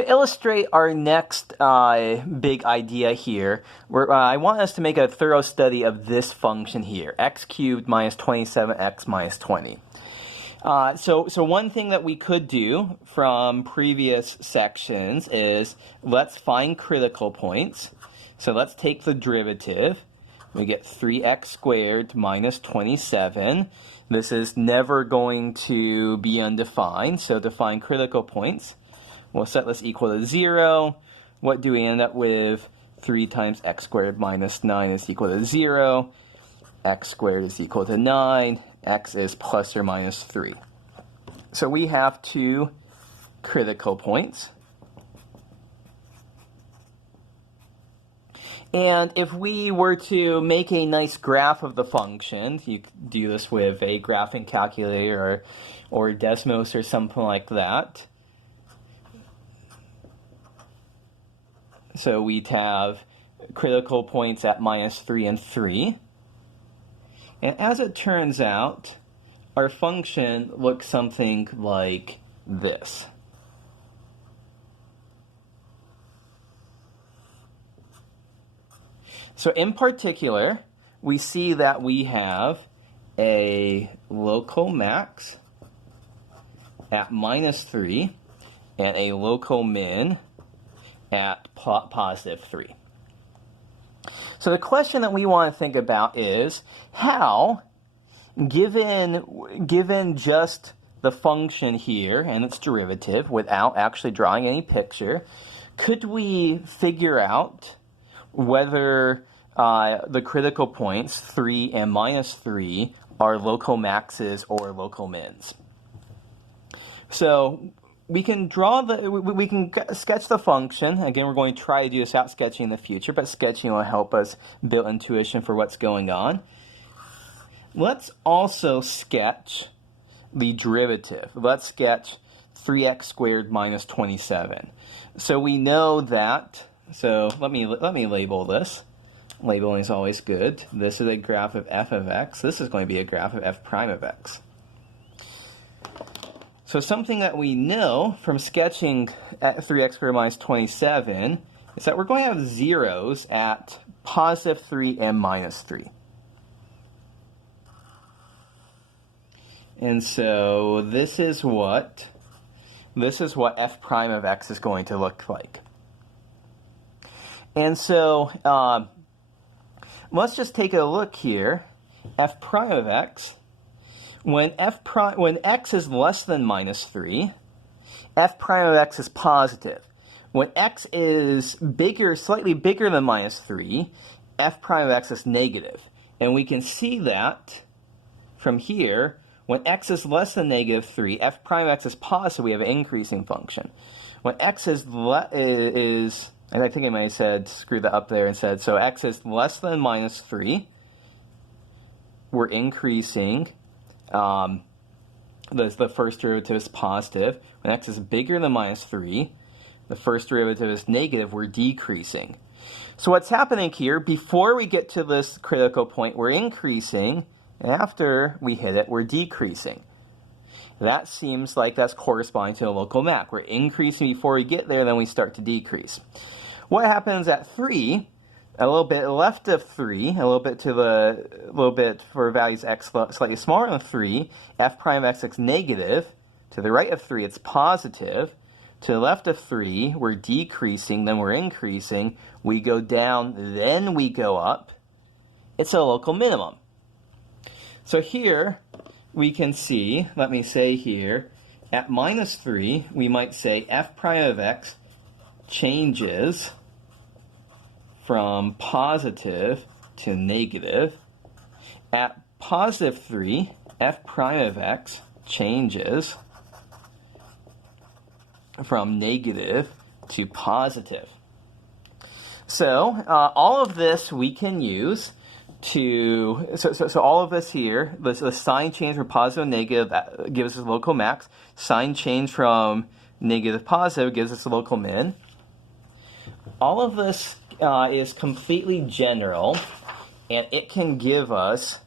To illustrate our next big idea here, I want us to make a thorough study of this function here, x cubed minus 27x minus 20. So one thing that we could do from previous sections is let's find critical points. So let's take the derivative. We get 3x squared minus 27. This is never going to be undefined, so to find critical points, we'll set this equal to 0. What do we end up with? 3 times x squared minus 9 is equal to 0. X squared is equal to 9. X is plus or minus 3. So we have 2 critical points. And if we were to make a nice graph of the function, you could do this with a graphing calculator or Desmos or something like that. So we'd have critical points at minus 3 and 3. And as it turns out, our function looks something like this. So in particular, we see that we have a local max at minus 3 and a local min at positive 3. So the question that we want to think about is how, given just the function here and its derivative without actually drawing any picture, could we figure out whether the critical points, 3 and minus 3, are local maxes or local mins? So we can sketch the function. Again, we're going to try to do this without sketching in the future, but sketching will help us build intuition for what's going on. Let's also sketch the derivative. Let's sketch 3x squared minus 27. So we know that, so let me label this. Labeling is always good. This is a graph of f of x. This is going to be a graph of f prime of x. So something that we know from sketching at 3x squared minus 27 is that we're going to have zeros at positive 3 and minus 3. And so this is what f prime of x is going to look like. And so let's just take a look here. F prime of x, when x is less than minus 3, f prime of x is positive. When x is slightly bigger than minus 3, f prime of x is negative. And we can see that from here. When x is less than negative 3, f prime of x is positive, we have an increasing function. When x is, and I think I might have said, screwed that up there and said, so x is less than minus 3, we're increasing. The first derivative is positive. When x is bigger than minus 3, the first derivative is negative, we're decreasing. So what's happening here, before we get to this critical point, we're increasing. After we hit it, we're decreasing. That seems like that's corresponding to a local max. We're increasing before we get there, then we start to decrease. What happens at 3, a little bit left of 3, a little bit for values x slightly smaller than 3, f prime of x is negative. To the right of 3, it's positive. To the left of 3, we're decreasing, then we're increasing. We go down, then we go up. It's a local minimum. So here we can see, let me say here, at minus 3, we might say f prime of x changes from positive to negative. At positive 3, f prime of x changes from negative to positive. So all of this we can use so all of this here, the sign change from positive to negative, that gives us a local max. Sign change from negative to positive gives us a local min. All of this is completely general, and it can give us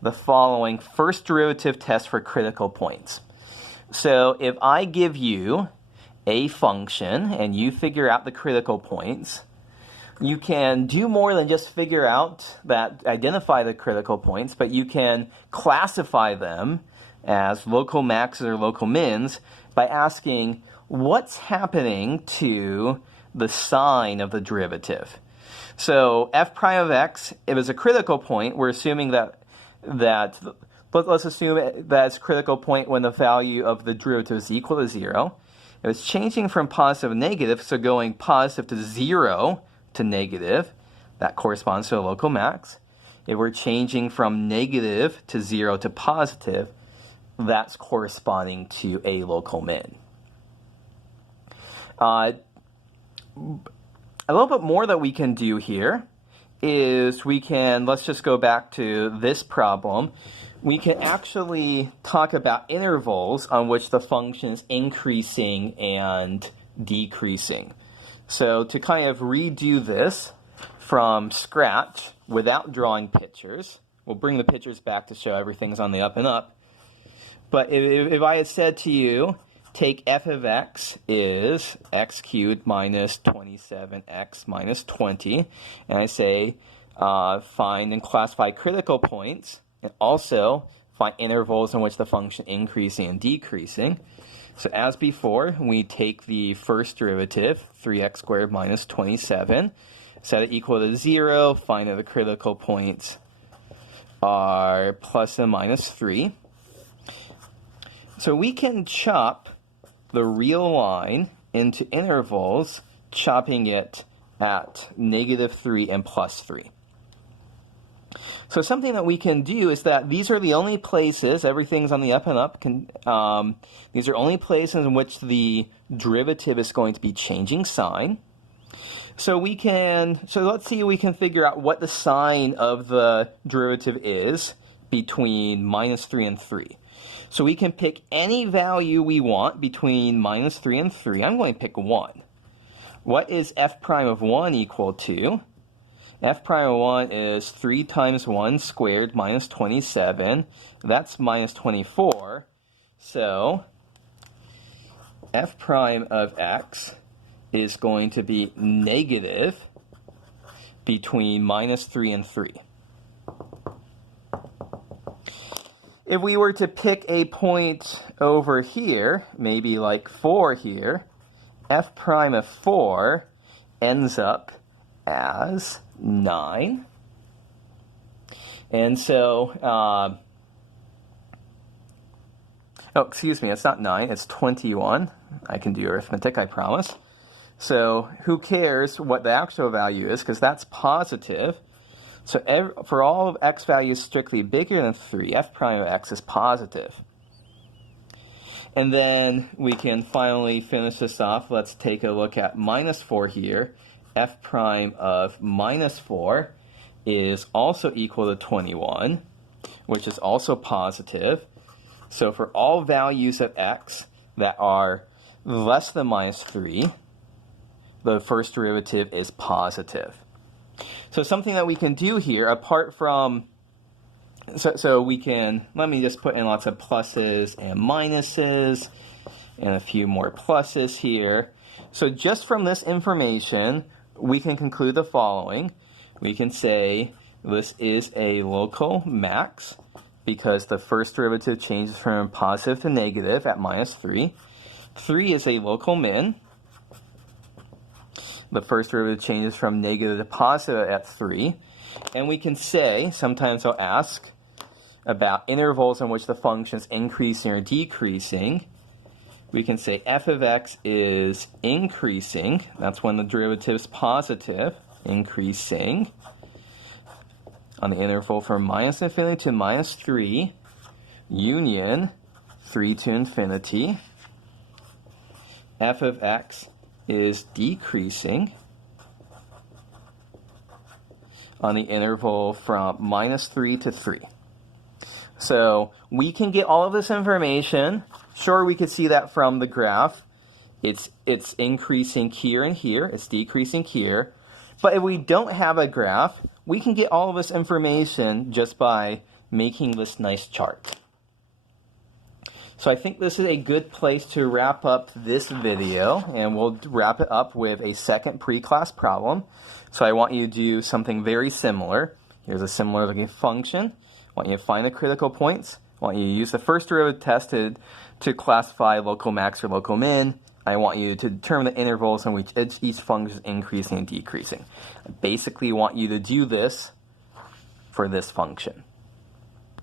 the following first derivative test for critical points. So if I give you a function and you figure out the critical points, you can do more than just figure out identify the critical points, but you can classify them as local maxes or local mins by asking what's happening to the sign of the derivative. So f prime of x, if it's a critical point, we're assuming let's assume that's a critical point when the value of the derivative is equal to 0. If it's changing from positive to negative, so going positive to 0 to negative, that corresponds to a local max. If we're changing from negative to 0 to positive, that's corresponding to a local min. A little bit more that we can do here is let's just go back to this problem. We can actually talk about intervals on which the function is increasing and decreasing. So to kind of redo this from scratch without drawing pictures, we'll bring the pictures back to show everything's on the up and up. But if I had said to you, take f of x is x cubed minus 27x minus 20, and I say find and classify critical points, and also find intervals in which the function increasing and decreasing. So as before, we take the first derivative, 3x squared minus 27, set it equal to 0, find that the critical points are plus and minus 3. So we can chop the real line into intervals, chopping it at -3 and +3. So something that we can do is that these are the only places, everything's on the up and up, these are only places in which the derivative is going to be changing sign. So let's see if we can figure out what the sign of the derivative is between -3 and 3. So we can pick any value we want between -3 and 3. I'm going to pick 1. What is f prime of 1 equal to? F prime of 1 is 3 times 1 squared minus 27. That's minus 24. So f prime of x is going to be negative between -3 and 3. If we were to pick a point over here, maybe like 4 here, f prime of 4 ends up as 9. And so, excuse me, it's not 9, it's 21. I can do arithmetic, I promise. So who cares what the actual value is, because that's positive. So for all of x values strictly bigger than 3, f prime of x is positive. And then we can finally finish this off. Let's take a look at -4 here. F prime of -4 is also equal to 21, which is also positive. So for all values of x that are less than -3, the first derivative is positive. So something that we can do here, apart from, so we can, let me just put in lots of pluses and minuses, and a few more pluses here. So just from this information, we can conclude the following. We can say this is a local max, because the first derivative changes from positive to negative at -3. 3 is a local min. The first derivative changes from negative to positive at 3. And we can say, sometimes I'll ask about intervals in which the function is increasing or decreasing. We can say f of x is increasing. That's when the derivative is positive, increasing, on the interval from -infinity to -3, union 3 to infinity. F of x is decreasing on the interval from -3 to 3. So we can get all of this information. Sure, we could see that from the graph. It's increasing here and here. It's decreasing here. But if we don't have a graph, we can get all of this information just by making this nice chart. So I think this is a good place to wrap up this video, and we'll wrap it up with a second pre-class problem. So I want you to do something very similar. Here's a similar looking function. I want you to find the critical points. I want you to use the first derivative test to classify local max or local min. I want you to determine the intervals in which each function is increasing and decreasing. I basically want you to do this for this function.